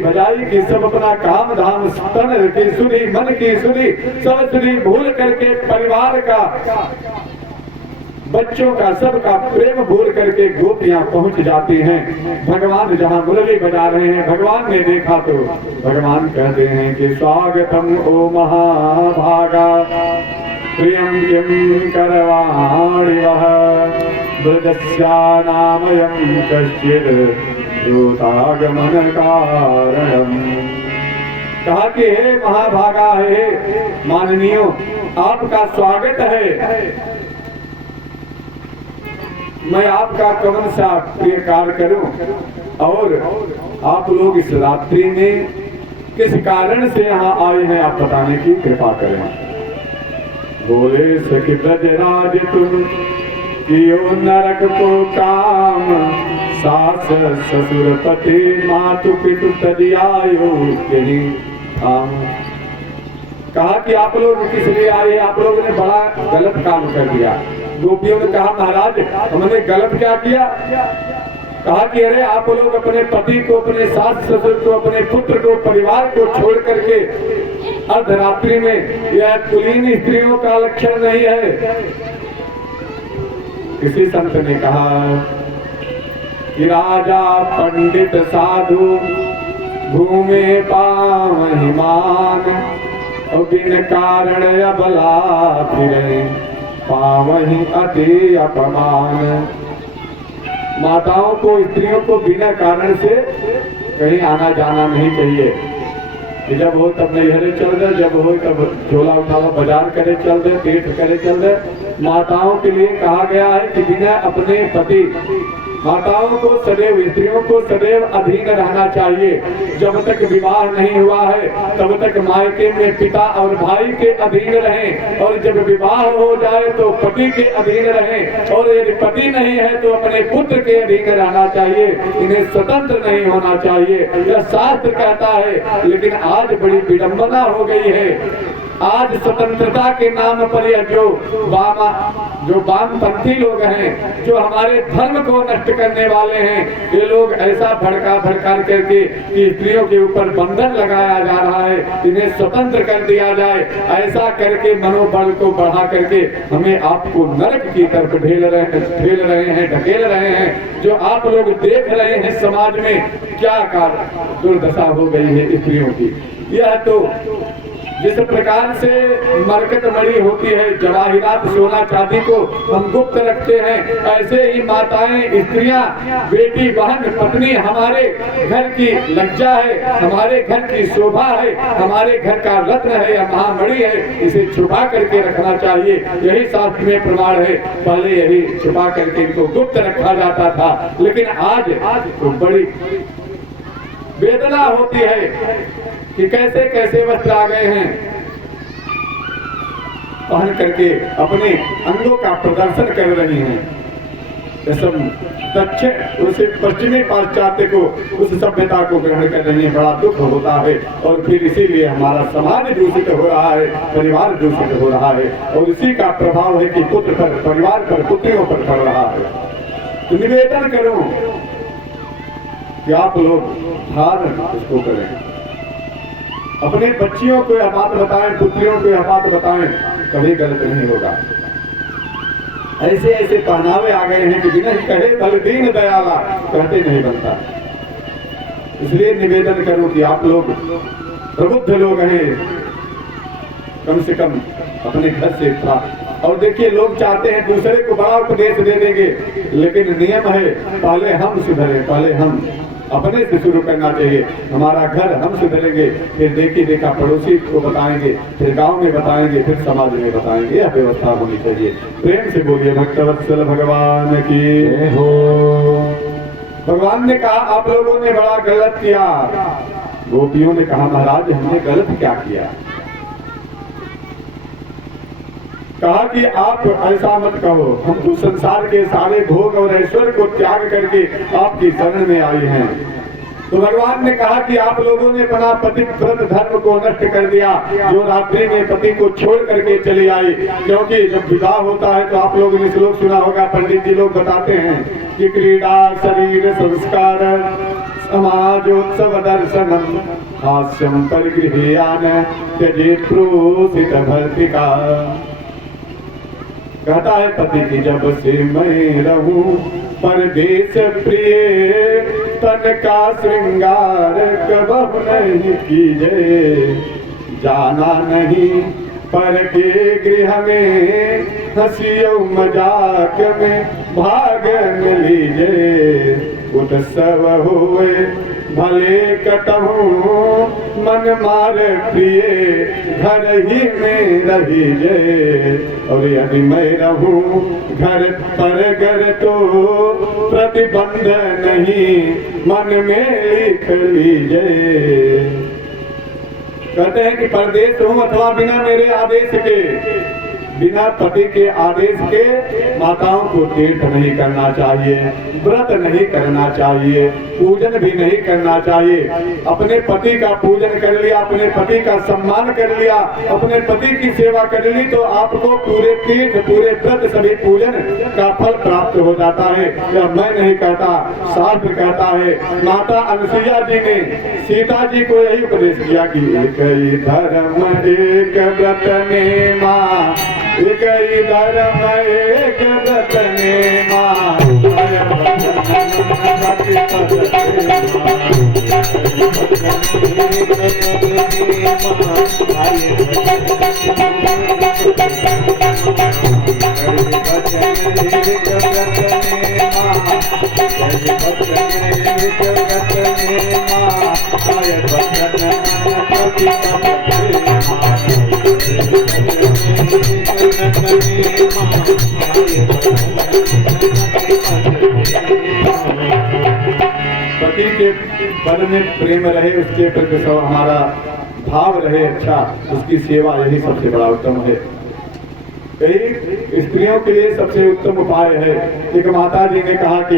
बजाई की सब अपना काम धाम तन की सुनी मन की सुनी सब सुनी भूल करके परिवार का बच्चों का सबका प्रेम भूल करके गोपियां पहुंच जाती हैं। भगवान जहां मुरली बजा रहे हैं भगवान ने देखा तो भगवान कहते हैं कि स्वागतम ओ महाभागा प्रियं किं करवाणि वह ब्रजस्यानामयं कश्चित् दूतागमन कारणम। कहा कि हे महाभागा हे माननीयो आपका स्वागत है। मैं आपका कौन सा प्रिय कार्य करूं और आप लोग इस रात्रि में किस कारण से यहाँ आए हैं आप बताने की कृपा करें। बोले सखी ब्रजराज तुम कियो नरक को काम सास ससुर पति मातु पितु तजियायो तेरी कहा कि आप लोग किस लिए आए, आप लोगों ने बड़ा गलत काम कर दिया। गोपियों ने कहा महाराज हमने गलत क्या किया? कहा कि अरे आप लोग अपने पति को, अपने सास ससुर को, अपने पुत्र को, परिवार को छोड़ करके अर्धरात्रि में, यह कुलीन स्त्रियों का लक्षण नहीं है। किसी संत ने कहा कि राजा पंडित साधु घूमे पावहि मान, और बिन कारण अबला फिरे पावहि अति अपमान। माताओं को, स्त्रियों को बिना कारण से कहीं आना जाना नहीं चाहिए। कि जब हो तब नैहरे चल दे, जब हो तब झोला उठावा बाजार करे चल दे, तीर्थ करे चल दे। माताओं के लिए कहा गया है कि बिना अपने पति, माताओं को सदैव, स्त्रियों को सदैव अधीन रहना चाहिए। जब तक विवाह नहीं हुआ है तब तक मायके में पिता और भाई के अधीन रहें, और जब विवाह हो जाए तो पति के अधीन रहें, और यदि पति नहीं है तो अपने पुत्र के अधीन रहना चाहिए। इन्हें स्वतंत्र नहीं होना चाहिए, यह शास्त्र कहता है। लेकिन आज बड़ी विडंबना हो गई है। आज स्वतंत्रता के नाम पर यह जो वामपंथी लोग हैं, जो हमारे धर्म को नष्ट करने वाले हैं, ये लोग ऐसा भड़का करके कि स्त्रियों के ऊपर बंधन लगाया जा रहा है, इन्हें स्वतंत्र कर दिया जाए, ऐसा करके मनोबल को बढ़ा करके हमें आपको नरक की तरफ ढकेल रहे हैं। जो आप लोग देख रहे हैं समाज में क्या दुर्दशा हो गई है स्त्रियों की। यह तो जिस प्रकार से मरकत मणि होती है, जवाहिरात सोना चांदी को हम गुप्त रखते हैं, ऐसे ही माताएं, स्त्रियां, बेटी, बहन, पत्नी हमारे घर की लज्जा है, हमारे घर की शोभा है, हमारे घर का रत्न है या महामणि है। इसे छुपा करके रखना चाहिए, यही शास्त्र में प्रमाण है। पहले यही छुपा करके इनको गुप्त रखा जाता था, लेकिन आज तो बड़ी वेदना होती है कि कैसे कैसे वस्त्र आ गए हैं, पहन करके अपने अंगों का प्रदर्शन कर रही हैं। सब दक्षिण उसे पश्चिमी पाश्चात्य को, उस सभ्यता को ग्रहण कर रही है। बड़ा दुख होता है, और फिर इसीलिए हमारा समाज दूषित हो रहा है, परिवार दूषित हो रहा है, और इसी का प्रभाव है कि पुत्र पर, परिवार पर, पुत्रियों पर पड़ रहा है। तो निवेदन करूं कि आप लोग धारण उसको करें, अपने बच्चियों को यह बात बताएं, पुत्रियों को यह बात बताएं, कभी गलत नहीं होगा। ऐसे ऐसे पहनावे आ गए हैं कि बिना कहे भले दीन दयाला कहते नहीं बनता। इसलिए निवेदन करूं कि आप लोग प्रबुद्ध लोग हैं, कम से कम अपने घर से था। और देखिए, लोग चाहते हैं दूसरे को बड़ा उपदेश दे देंगे, लेकिन नियम है पहले हम सुधरे, पहले हम अपने से शुरू करना चाहिए। हमारा घर हम सुधरेंगे, फिर देखी देखा पड़ोसी को बताएंगे, फिर गांव में बताएंगे, फिर समाज में बताएंगे। यह व्यवस्था होनी चाहिए। प्रेम से बोलिए भक्तवत्सल भगवान की जय हो। भगवान ने कहा आप लोगों ने बड़ा गलत किया। गोपियों ने कहा महाराज हमने गलत क्या किया? कहा कि आप ऐसा मत कहो, हम तो संसार के सारे भोग और ऐश्वर्य को त्याग करके आपकी शरण में आए हैं। तो भगवान ने कहा कि आप लोगों ने अपना पतिव्रत धर्म को नष्ट कर दिया, जो रात्रि में पति को छोड़ करके चली आई। क्योंकि जब विवाह होता है तो आप लोगों ने श्लोक सुना होगा, पंडित जी लोग बताते हैं कि क्रीड़ा शरीर संस्कार समाजोत्सव दर्शनम हास्यम परिगृह्यान त्यजेत प्रोसित भर्तिका। कहता है पति की जब से मैं रहूं परदेश प्रिय, तन का श्रृंगार कबहु नहीं कीजे, जाना नहीं पर के गृह में हंसियो मजाक में भाग लीजे। उत्सव हुए भले कटहूँ मन मार प्रिय, घर ही में रही जे। और यदि मैं रहूं घर पर घर तो प्रतिबंध नहीं मन में लिख लीजे। कहते हैं कि परदेश हूँ अथवा बिना मेरे आदेश के बिना पति के आदेश के माताओं को तीर्थ नहीं करना चाहिए, व्रत नहीं करना चाहिए, पूजन भी नहीं करना चाहिए। अपने पति का पूजन कर लिया, अपने पति का सम्मान कर लिया, अपने पति की सेवा कर ली तो आपको पूरे तीर्थ, पूरे व्रत, सभी पूजन का फल प्राप्त हो जाता है। यह मैं नहीं कहता, शास्त्र कहता है। माता अनुसुईया जी ने सीता जी को यही उपदेश किया कि एक ही धर्म एक व्रत नेमा, एक ही धर्म एक व्रत नेमा, पति के पद में प्रेम रहे, उसके प्रति सब हमारा भाव रहे अच्छा, उसकी सेवा यही सबसे बड़ा उत्तम है। यही स्त्रियों के लिए सबसे उत्तम उपाय है। एक माता जी ने कहा कि